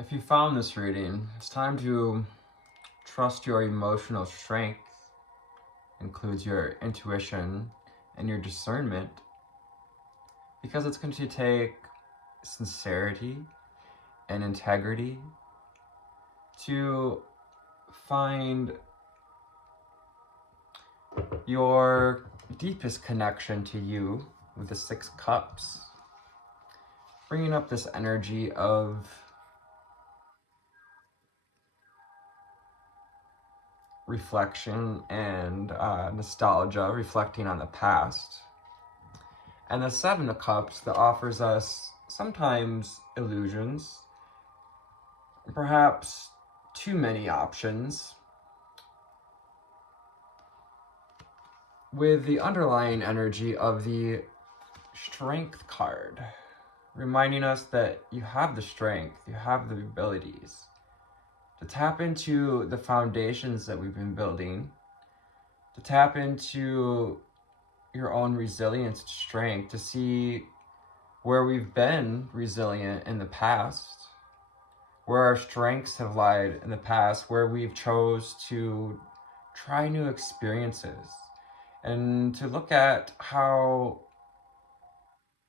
If you found this reading, it's time to trust your emotional strength, includes your intuition and your discernment, because it's going to take sincerity and integrity to find your deepest connection to you with the 6 cups, bringing up this energy of reflection and nostalgia, reflecting on the past. And the 7 of Cups that offers us sometimes illusions, perhaps too many options, with the underlying energy of the Strength card, reminding us that you have the strength, you have the abilities to tap into the foundations that we've been building, to tap into your own resilience and strength, to see where we've been resilient in the past, where our strengths have lied in the past, where we've chose to try new experiences, and to look at how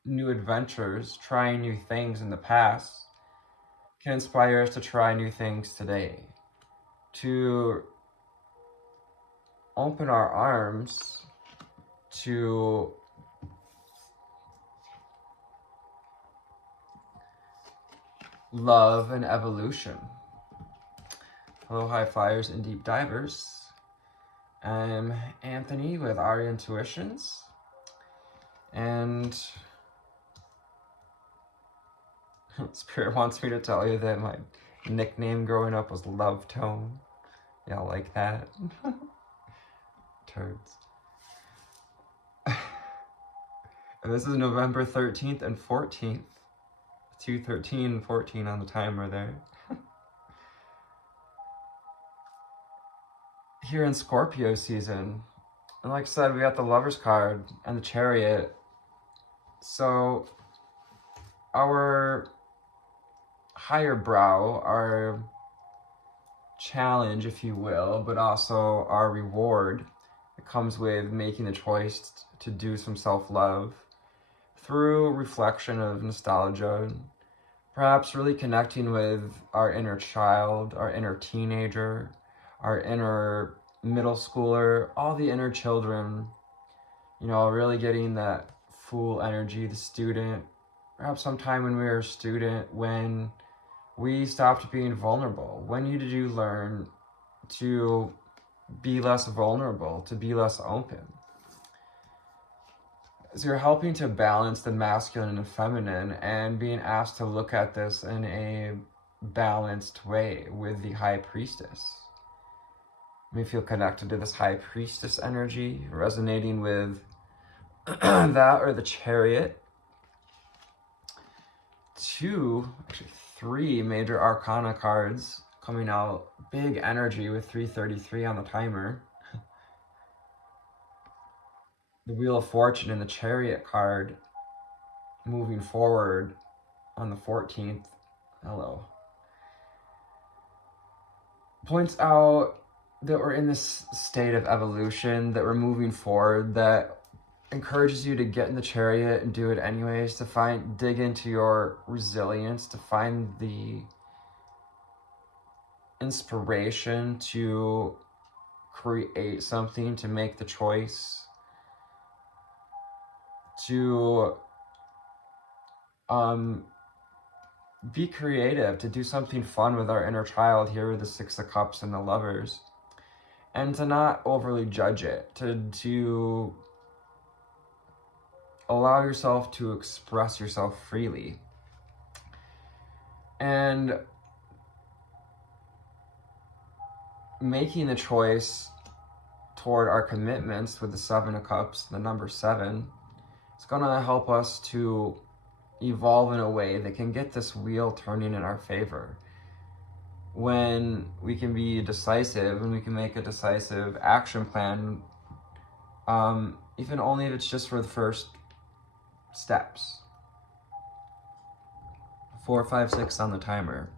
new adventures, trying new things in the past, can inspire us to try new things today, to open our arms to love and evolution. Hello, high flyers and deep divers. I'm Anthony with Our Intuitions, and Spirit wants me to tell you that my nickname growing up was Love Tone. Y'all like that? Turds. And this is November 13th and 14th. 2:13 and 14 on the timer there. Here in Scorpio season. And like I said, we got the Lover's card and the Chariot. So our higher brow, our challenge, if you will, but also our reward, it comes with making the choice to do some self-love through reflection of nostalgia, perhaps really connecting with our inner child, our inner teenager, our inner middle schooler, all the inner children, you know, really getting that full energy, the student, perhaps sometime when we were a student, when we stopped being vulnerable. When did you learn to be less vulnerable, to be less open? So you're helping to balance the masculine and feminine, and being asked to look at this in a balanced way with the High Priestess. You may feel connected to this High Priestess energy, resonating with that or the Chariot. 3 major arcana cards coming out, big energy with 333 on the timer. The Wheel of Fortune and the Chariot card moving forward on the 14th. Hello. Points out that we're in this state of evolution, that we're moving forward, that encourages you to get in the Chariot and do it anyways, to dig into your resilience, to find the inspiration to create something, to make the choice, to be creative, to do something fun with our inner child here with the 6 of Cups and the Lovers, and to not overly judge it, to allow yourself to express yourself freely. And making the choice toward our commitments with the 7 of Cups, the number 7, it's going to help us to evolve in a way that can get this wheel turning in our favor. When we can be decisive and we can make a decisive action plan, even only if it's just for the first steps. 4, 5, 6 on the timer.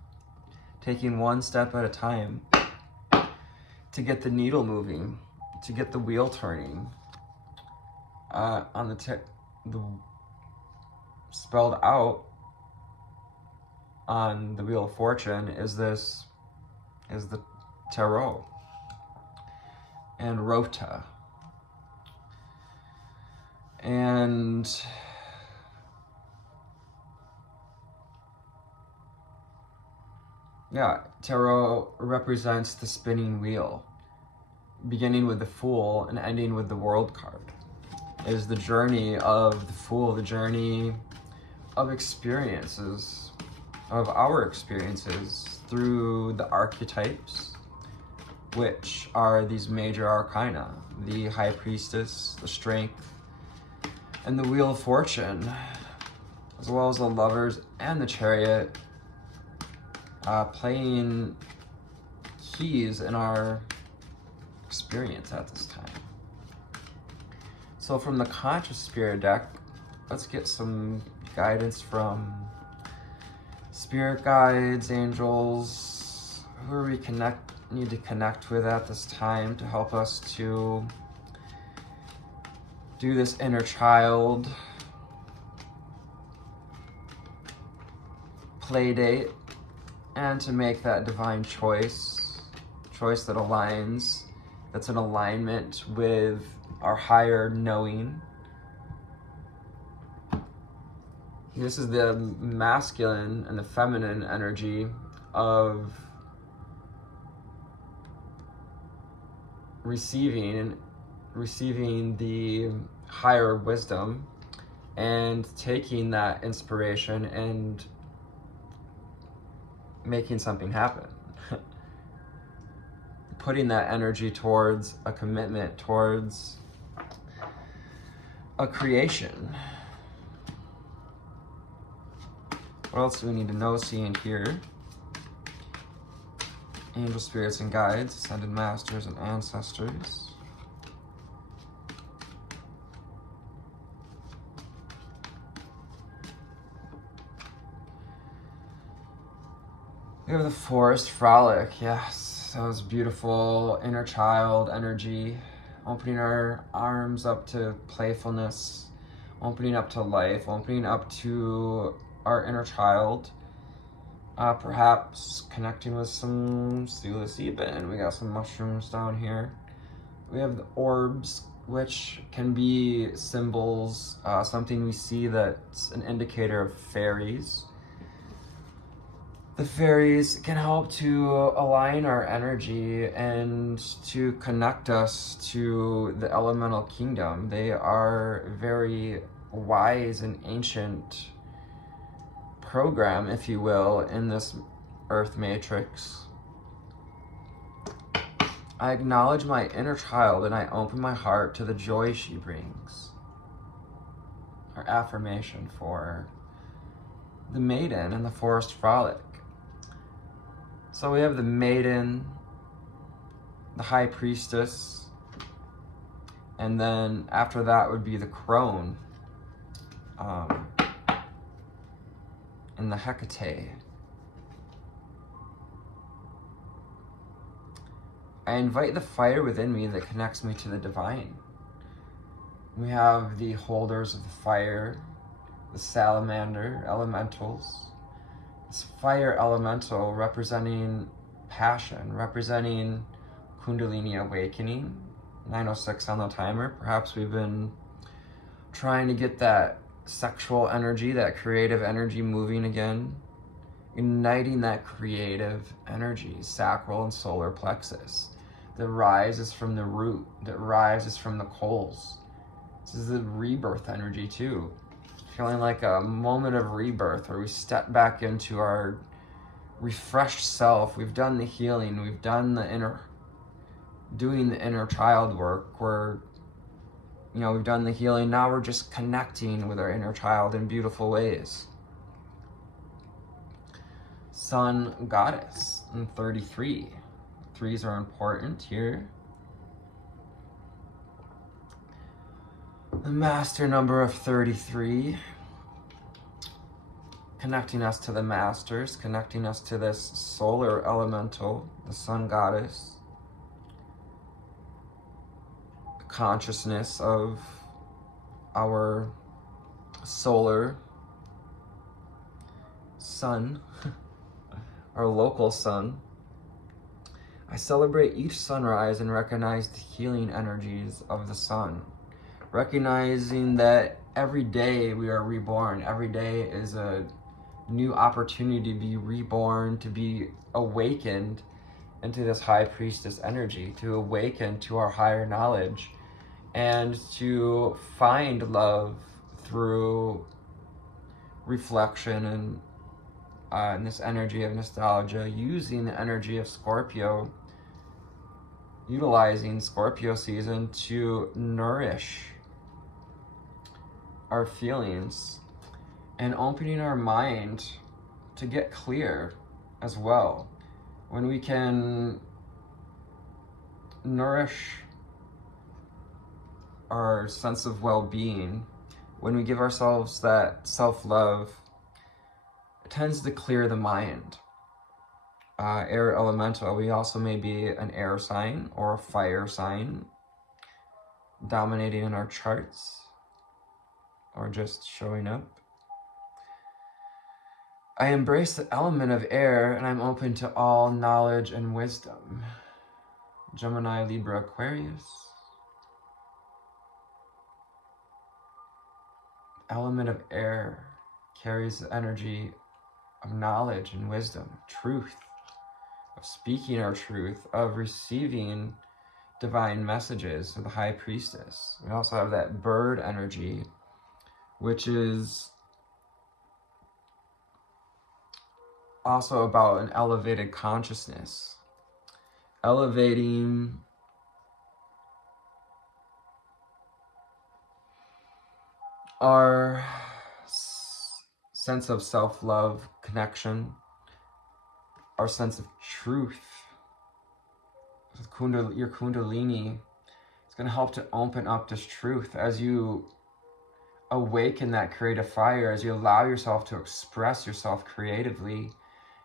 taking one step at a time to get the needle moving, to get the wheel turning. On the spelled out on the Wheel of Fortune is the tarot and rota. And yeah, tarot represents the spinning wheel, beginning with the Fool and ending with the World card. It is the journey of the Fool, the journey of experiences, of our experiences through the archetypes, which are these major arcana, the High Priestess, the Strength, and the Wheel of Fortune, as well as the Lovers and the Chariot, playing keys in our experience at this time. So from the Conscious Spirit deck, let's get some guidance from spirit guides, angels, who we need to connect with at this time to help us to do this inner child play date and to make that divine choice that aligns, that's in alignment with our higher knowing. This is the masculine and the feminine energy of receiving the higher wisdom and taking that inspiration and making something happen. Putting that energy towards a commitment, towards a creation. What else do we need to know, see, and hear? Angel spirits and guides, ascended masters and ancestors. We have the Forest Frolic, yes. That was beautiful inner child energy, opening our arms up to playfulness, opening up to life, opening up to our inner child, perhaps connecting with some psilocybin. We got some mushrooms down here. We have the orbs, which can be symbols, something we see that's an indicator of fairies. The fairies can help to align our energy and to connect us to the elemental kingdom. They are very wise and ancient program, if you will, in this earth matrix. I acknowledge my inner child and I open my heart to the joy she brings. Our affirmation for the maiden and the Forest Frolic. So we have the maiden, the High Priestess, and then after that would be the crone, and the Hecate. I invite the fire within me that connects me to the divine. We have the holders of the fire, the salamander, elementals. This fire elemental representing passion, representing Kundalini awakening, 9:06 on the timer. Perhaps we've been trying to get that sexual energy, that creative energy moving again, igniting that creative energy, sacral and solar plexus, that rises from the root, that rises from the coals. This is the rebirth energy too. Feeling like a moment of rebirth where we step back into our refreshed self. We've done the healing, we've done doing the inner child work. We've done the healing. Now we're just connecting with our inner child in beautiful ways. Sun Goddess in 33. Threes are important here. The master number of 33, connecting us to the masters, connecting us to this solar elemental, the sun goddess, the consciousness of our solar sun, our local sun. I celebrate each sunrise and recognize the healing energies of the sun, recognizing that every day we are reborn. Every day is a new opportunity to be reborn, to be awakened into this high priestess energy, to awaken to our higher knowledge, and to find love through reflection and this energy of nostalgia, using the energy of Scorpio, utilizing Scorpio season to nourish our feelings and opening our mind to get clear as well. When we can nourish our sense of well-being, when we give ourselves that self-love, it tends to clear the mind. Air elemental, we also may be an air sign or a fire sign dominating in our charts or just showing up. I embrace the element of air and I'm open to all knowledge and wisdom. Gemini, Libra, Aquarius. Element of air carries the energy of knowledge and wisdom, truth, of speaking our truth, of receiving divine messages of the high priestess. We also have that bird energy, which is also about an elevated consciousness, elevating our sense of self-love, connection, our sense of truth. Your Kundalini is going to help to open up this truth as you awaken that creative fire, as you allow yourself to express yourself creatively.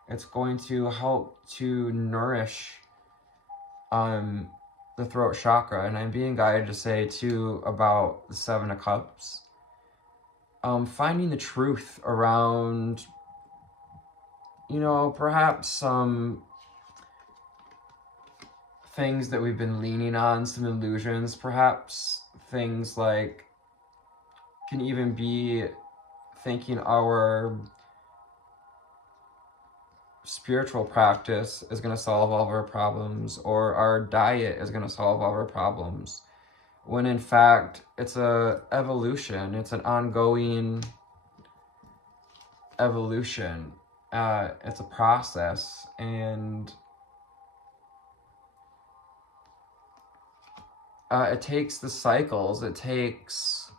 It's going to help to nourish the throat chakra. And I'm being guided to say too about the Seven of Cups. Finding the truth around, perhaps some things that we've been leaning on, some illusions, perhaps things like can even be thinking our spiritual practice is going to solve all of our problems, or our diet is going to solve all of our problems, when in fact it's a evolution. It's an ongoing evolution. It's a process, and it takes the cycles, it takes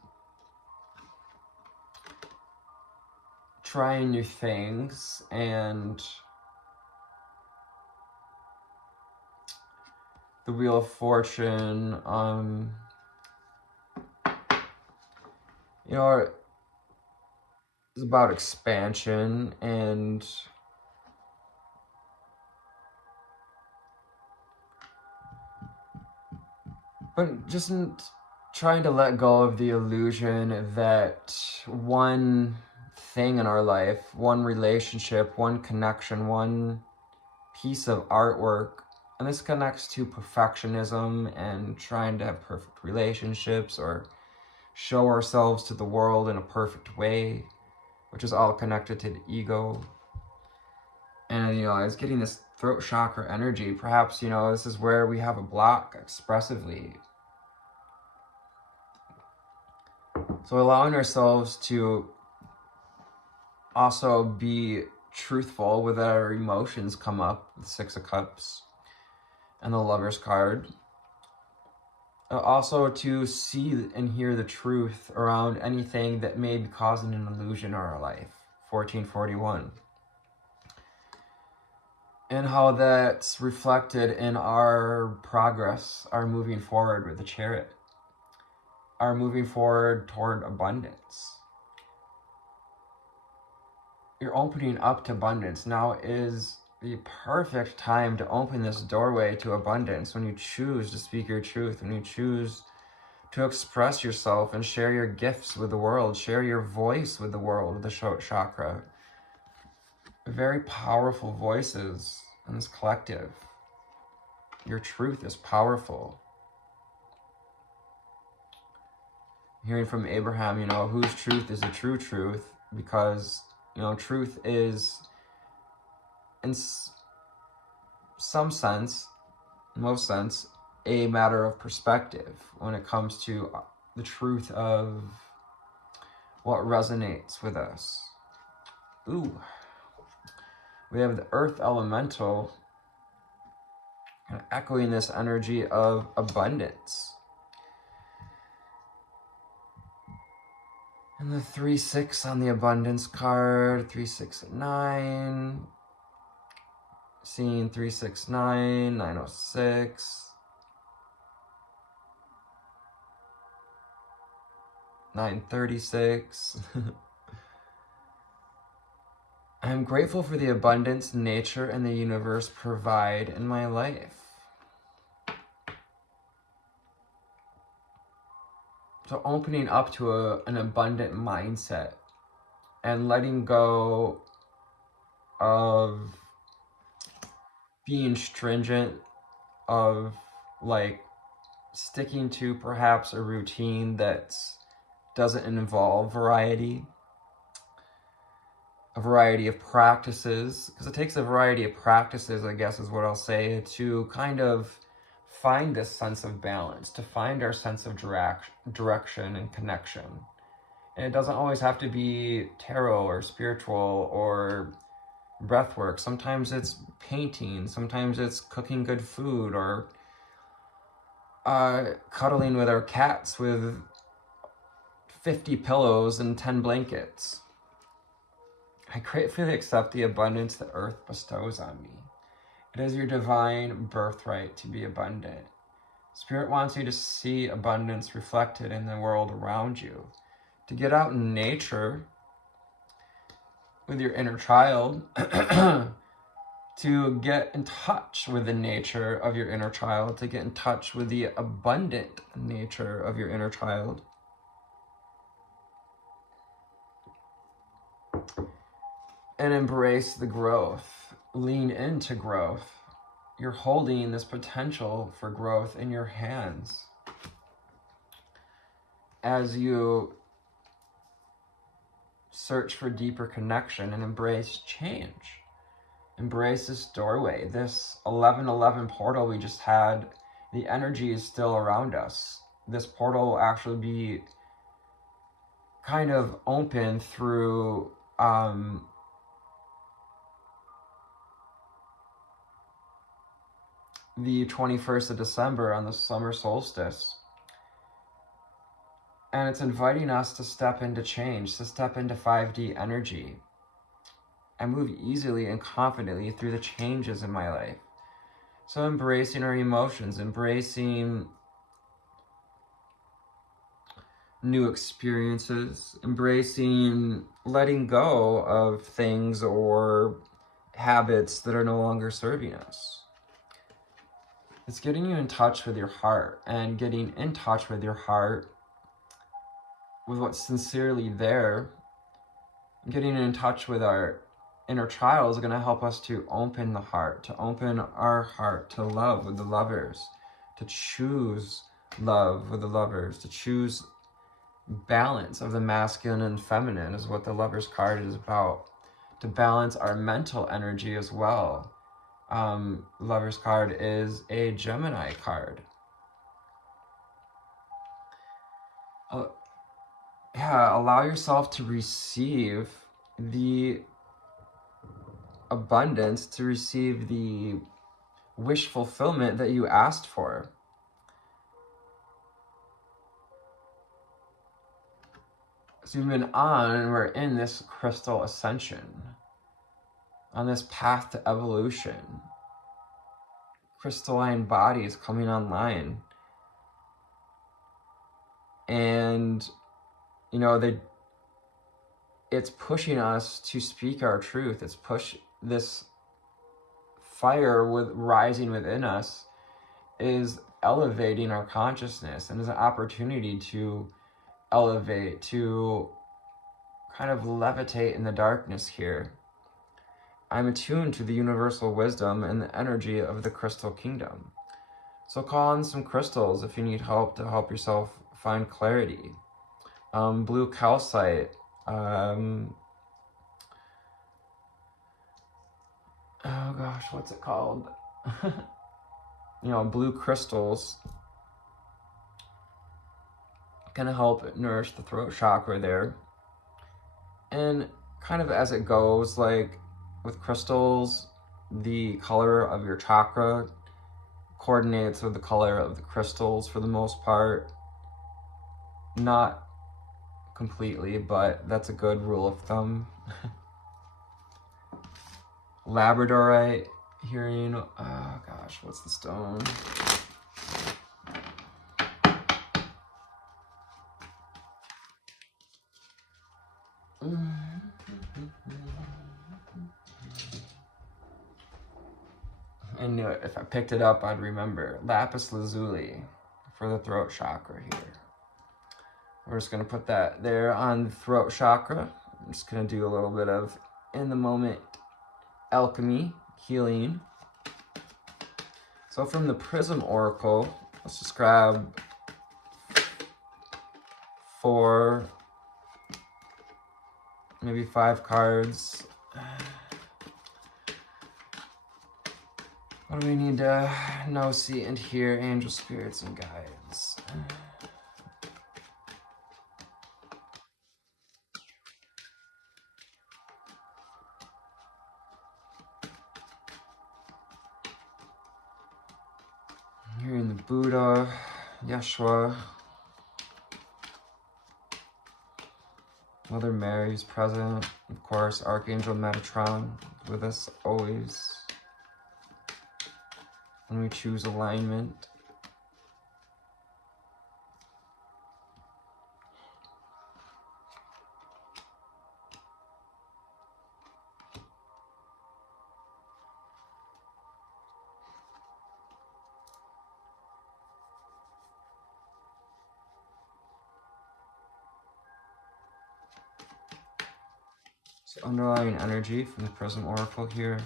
trying new things and the Wheel of Fortune, is about expansion and but just trying to let go of the illusion that one thing in our life, one relationship, one connection, one piece of artwork, and this connects to perfectionism and trying to have perfect relationships or show ourselves to the world in a perfect way, which is all connected to the ego. And, I was getting this throat chakra energy. Perhaps, this is where we have a block expressively. So allowing ourselves to also be truthful with our emotions come up, the Six of Cups and the Lover's card. Also to see and hear the truth around anything that may be causing an illusion in our life, 1441. And how that's reflected in our progress, our moving forward with the Chariot, our moving forward toward abundance. you're opening up to abundance. Now is the perfect time to open this doorway to abundance, when you choose to speak your truth, when you choose to express yourself and share your gifts with the world, share your voice with the world, the throat chakra. Very powerful voices in this collective. Your truth is powerful. Hearing from Abraham, whose truth is the true truth, because, truth is, in some sense, most sense, a matter of perspective when it comes to the truth of what resonates with us. Ooh. We have the earth elemental echoing this energy of abundance. And the 3-6 on the abundance card, 3, 6, 9. Seeing 3, 6, 9, 906. 936. I'm grateful for the abundance nature and the universe provide in my life. So opening up to an abundant mindset and letting go of being stringent, of sticking to perhaps a routine that doesn't involve a variety of practices, because it takes a variety of practices, I guess is what I'll say, to kind of find this sense of balance, to find our sense of direction and connection. And it doesn't always have to be tarot or spiritual or breath work. Sometimes it's painting, sometimes it's cooking good food, or cuddling with our cats with 50 pillows and 10 blankets. I gratefully accept the abundance that earth bestows on me. It is your divine birthright to be abundant. Spirit wants you to see abundance reflected in the world around you, to get out in nature with your inner child, to get in touch with the nature of your inner child, to get in touch with the abundant nature of your inner child. And embrace the growth. Lean into growth. You're holding this potential for growth in your hands. As you search for deeper connection and embrace change. Embrace this doorway, this 1111 portal we just had. The energy is still around us. This portal will actually be kind of open through the 21st of December on the summer solstice. And it's inviting us to step into change, to step into 5D energy and move easily and confidently through the changes in my life. So embracing our emotions, embracing new experiences, embracing letting go of things or habits that are no longer serving us. It's getting you in touch with your heart, and getting in touch with your heart, with what's sincerely there. Getting in touch with our inner child is going to help us to open the heart, to open our heart to love with the lovers, to choose love with the lovers, to choose balance of the masculine and feminine is what the Lovers card is about. To balance our mental energy as well. Lovers card is a Gemini card. Allow yourself to receive the abundance, to receive the wish fulfillment that you asked for. So we've been on, and we're in this crystal ascension, on this path to evolution. Crystalline bodies coming online. And, it's pushing us to speak our truth. It's this fire rising within us is elevating our consciousness, and is an opportunity to elevate, to kind of levitate in the darkness here. I'm attuned to the universal wisdom and the energy of the crystal kingdom. So call in some crystals if you need help to help yourself find clarity. Blue calcite, oh gosh, what's it called? Blue crystals can help nourish the throat chakra there. And kind of as it goes, like with crystals, the color of your chakra coordinates with the color of the crystals for the most part. Not completely, but that's a good rule of thumb. Labradorite, hearing, oh gosh, what's the stone? I knew it. If I picked it up, I'd remember. Lapis lazuli for the throat chakra here. We're just going to put that there on the throat chakra. I'm just going to do a little bit of in the moment alchemy, healing. So from the Prism Oracle, let's just grab 4, maybe 5 cards. What do we need to know, see, and hear? Angel spirits and guides. Hearing the Buddha, Yeshua, Mother Mary's present, of course, Archangel Metatron with us always when we choose alignment. So underlying energy from the Prism Oracle here.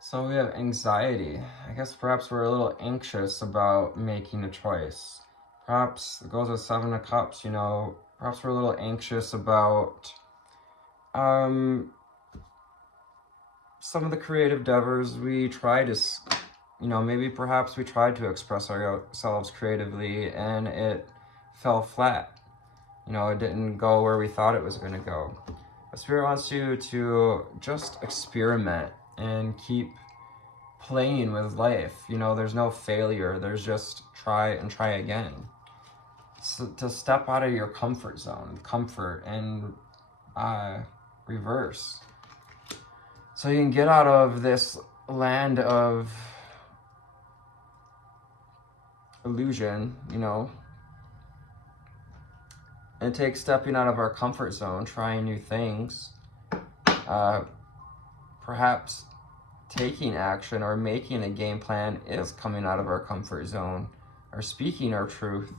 So we have anxiety. I guess perhaps we're a little anxious about making a choice. Perhaps it goes with 7 of Cups, perhaps we're a little anxious about some of the creative endeavors we try to, maybe perhaps we tried to express ourselves creatively and it fell flat. It didn't go where we thought it was going to go. The Spirit wants you to just experiment and keep playing with life. There's no failure. There's just try and try again. So to step out of your comfort zone, comfort, and reverse. So you can get out of this land of illusion, and take stepping out of our comfort zone, trying new things. Perhaps taking action or making a game plan is coming out of our comfort zone, or speaking our truth.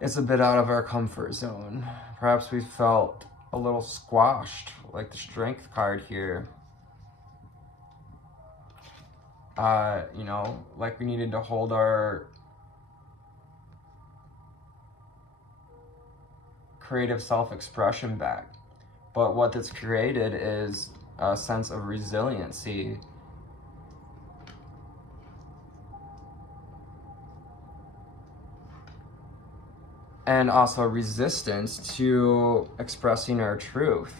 It's a bit out of our comfort zone. Perhaps we felt a little squashed, like the Strength card here. Like we needed to hold our creative self-expression back. But what that's created is a sense of resiliency. And also resistance to expressing our truth.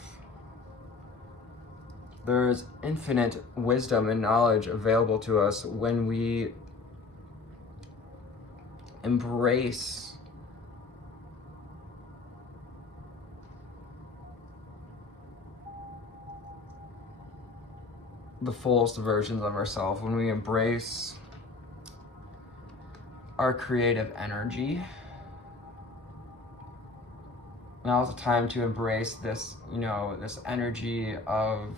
There's infinite wisdom and knowledge available to us when we embrace the fullest versions of ourselves, when we embrace our creative energy. Now's the time to embrace this, this energy of,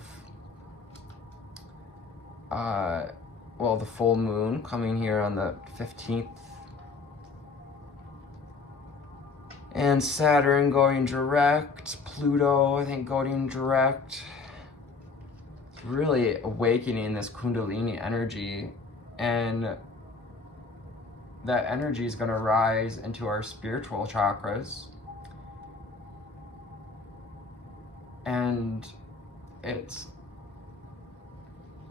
the full moon coming here on the 15th. And Saturn going direct, Pluto, I think, going direct. Really awakening this Kundalini energy, and that energy is going to rise into our spiritual chakras. And it's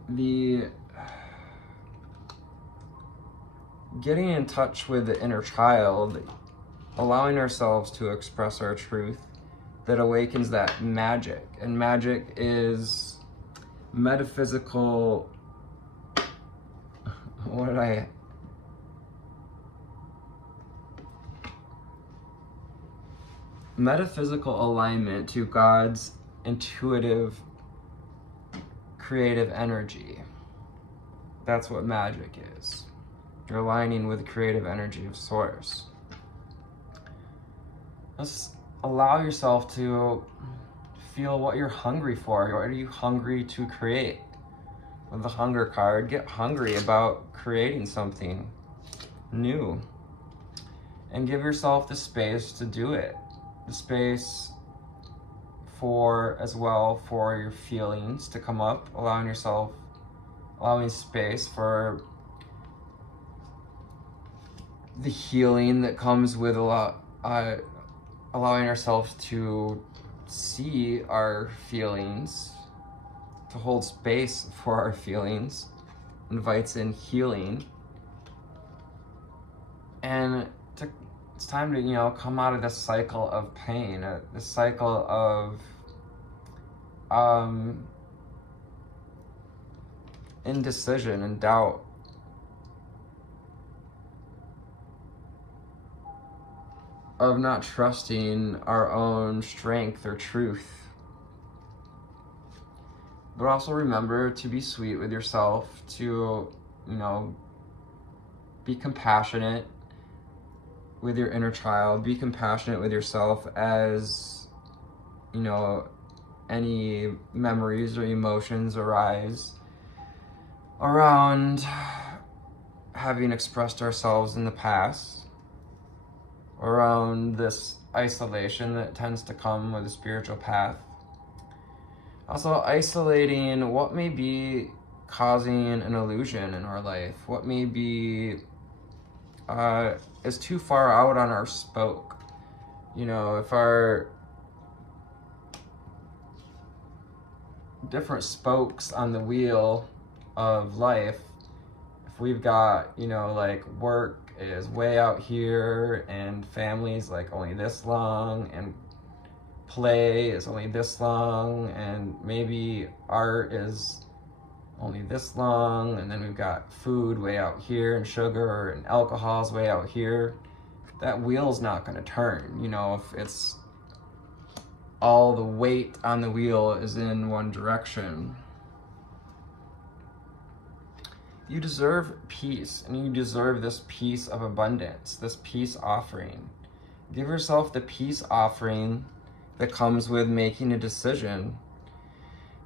the getting in touch with the inner child, allowing ourselves to express our truth, that awakens that magic. And magic is metaphysical, metaphysical alignment to God's intuitive, creative energy. That's what magic is. You're aligning with the creative energy of Source. Just allow yourself to feel what you're hungry for. What are you hungry to create? With the hunger card, get hungry about creating something new. And give yourself the space to do it. The space for your feelings to come up, allowing space for the healing that comes with allowing ourselves to see our feelings, to hold space for our feelings, invites in healing. And it's time to, come out of this cycle of pain, this cycle of indecision and doubt. Of not trusting our own strength or truth. But also remember to be sweet with yourself, to, be compassionate with your inner child, be compassionate with yourself as, any memories or emotions arise around having expressed ourselves in the past, around this isolation that tends to come with a spiritual path. Also isolating what may be causing an illusion in our life, what may be is too far out on our spoke. If our different spokes on the wheel of life, if we've got, like work is way out here, and family's like only this long, and play is only this long, and maybe art is only this long, and then we've got food way out here, and sugar and alcohol's way out here, that wheel's not going to turn, if it's all the weight on the wheel is in one direction. You deserve peace, and you deserve this peace of abundance, this peace offering. Give yourself the peace offering that comes with making a decision.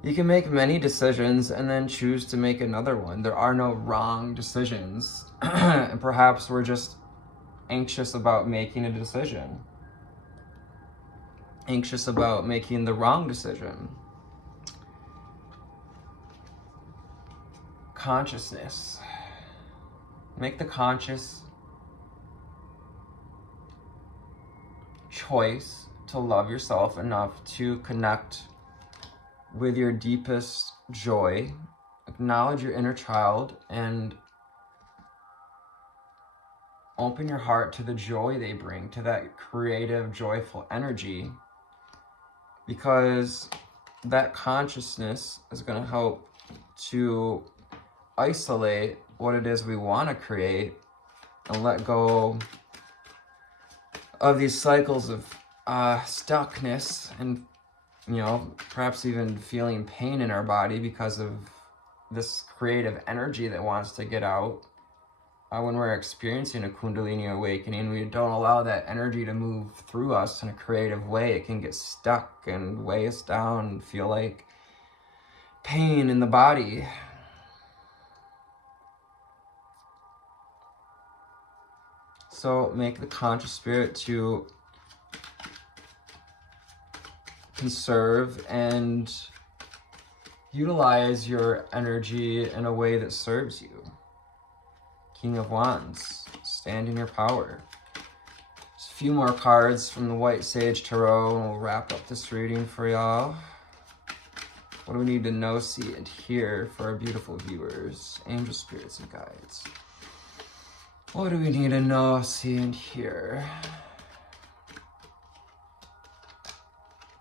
You can make many decisions and then choose to make another one. There are no wrong decisions. And perhaps we're just anxious about making a decision. Anxious about making the wrong decision. Consciousness. Make the conscious choice to love yourself enough to connect with your deepest joy. Acknowledge your inner child and open your heart to the joy they bring, to that creative, joyful energy, because that consciousness is going to help to isolate what it is we want to create and let go of these cycles of stuckness and, perhaps even feeling pain in our body because of this creative energy that wants to get out. When we're experiencing a Kundalini awakening, we don't allow that energy to move through us in a creative way. It can get stuck and weigh us down and feel like pain in the body. So make the conscious spirit to conserve and utilize your energy in a way that serves you. King of Wands, stand in your power. Just a few more cards from the White Sage Tarot, and we'll wrap up this reading for y'all. What do we need to know, see, and hear for our beautiful viewers, angel spirits and guides? What do we need to know, see, and hear?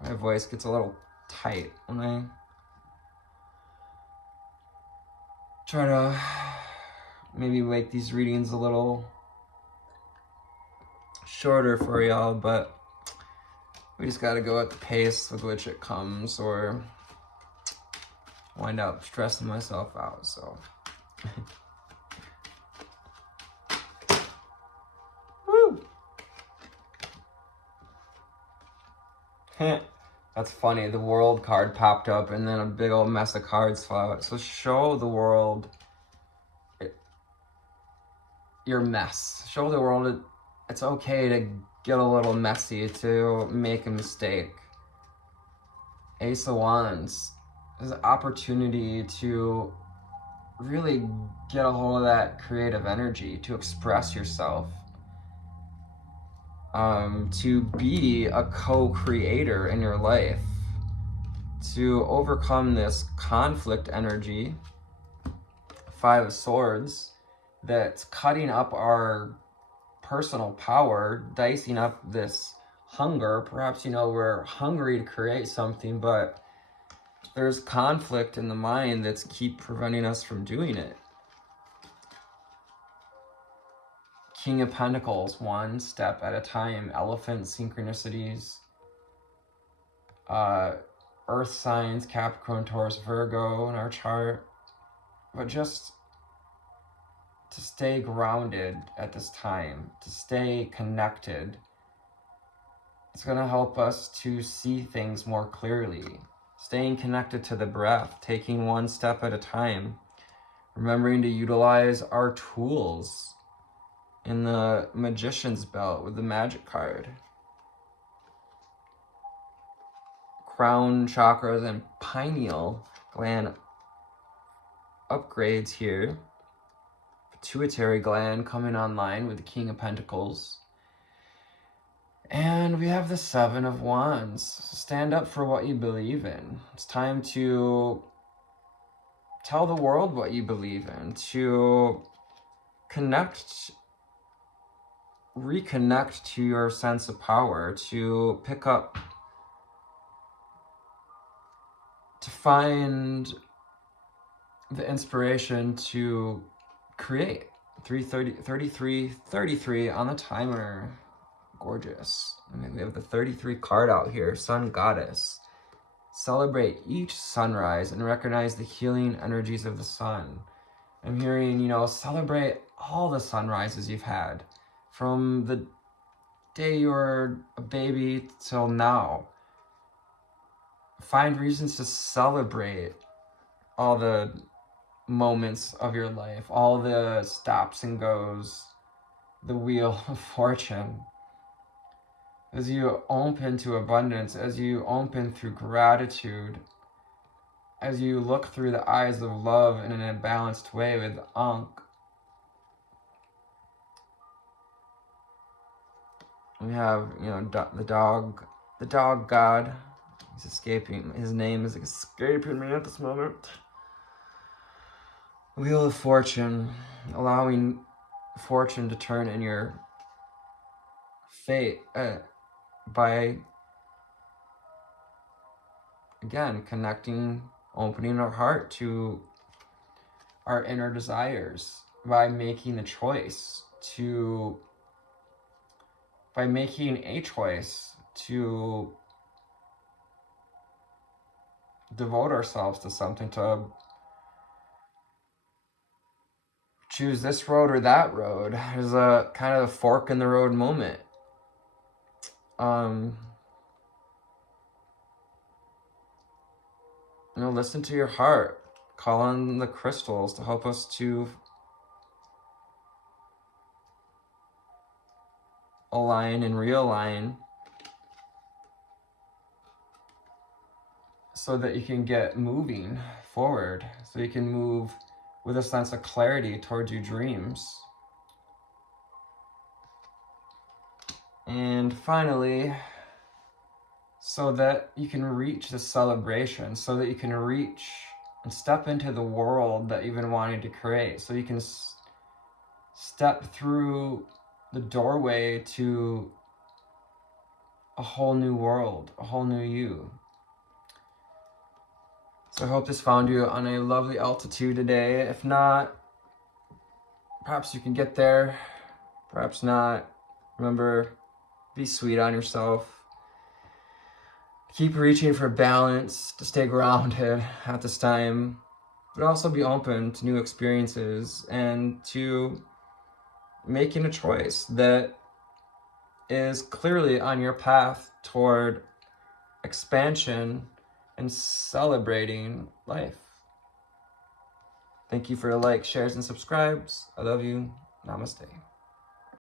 My voice gets a little tight when I try to maybe make these readings a little shorter for y'all, but we just gotta go at the pace with which it comes, or wind up stressing myself out, so. Woo! That's funny, the world card popped up and then a big old mess of cards fell out. So show the world your mess. Show the world it's okay to get a little messy, to make a mistake. Ace of Wands is an opportunity to really get a hold of that creative energy, to express yourself, to be a co-creator in your life, to overcome this conflict energy, Five of Swords, that's cutting up our personal power, dicing up this hunger. Perhaps, you know, we're hungry to create something, but there's conflict in the mind that's keep preventing us from doing it. King of Pentacles, one step at a time, elephant synchronicities, earth signs, Capricorn, Taurus, Virgo in our chart, but just to stay grounded at this time, to stay connected. It's going to help us to see things more clearly. Staying connected to the breath, taking one step at a time, remembering to utilize our tools in the Magician's Belt with the Magic card. Crown chakras and pineal gland upgrades here. Pituitary gland coming online with the King of Pentacles. And we have the Seven of Wands. Stand up for what you believe in. It's time to tell the world what you believe in, to reconnect to your sense of power, to pick up, to find the inspiration to create. 33 on the timer. Gorgeous. I mean, we have the 33 card out here, Sun Goddess. Celebrate each sunrise and recognize the healing energies of the sun. I'm hearing, you know, celebrate all the sunrises you've had from the day you were a baby till now. Find reasons to celebrate all the moments of your life, all the stops and goes, the wheel of fortune. As you open to abundance, as you open through gratitude, as you look through the eyes of love in a balanced way with Ankh. We have, you know, the dog god. He's escaping. His name is escaping me at this moment. Wheel of Fortune, allowing fortune to turn in your fate by, again, connecting, opening our heart to our inner desires, by making a choice to devote ourselves to something, to choose this road or that road. There's a kind of a fork in the road moment. Listen to your heart. Call on the crystals to help us to align and realign so that you can get moving forward, so you can move with a sense of clarity towards your dreams. And finally, so that you can reach the celebration, so that you can reach and step into the world that you've been wanting to create, so you can step through the doorway to a whole new world, a whole new you. So I hope this found you on a lovely altitude today. If not, perhaps you can get there, perhaps not. Remember, be sweet on yourself. Keep reaching for balance, to stay grounded at this time, but also be open to new experiences and to making a choice that is clearly on your path toward expansion and celebrating life. Thank you for your likes, shares, and subscribes. I love you. Namaste.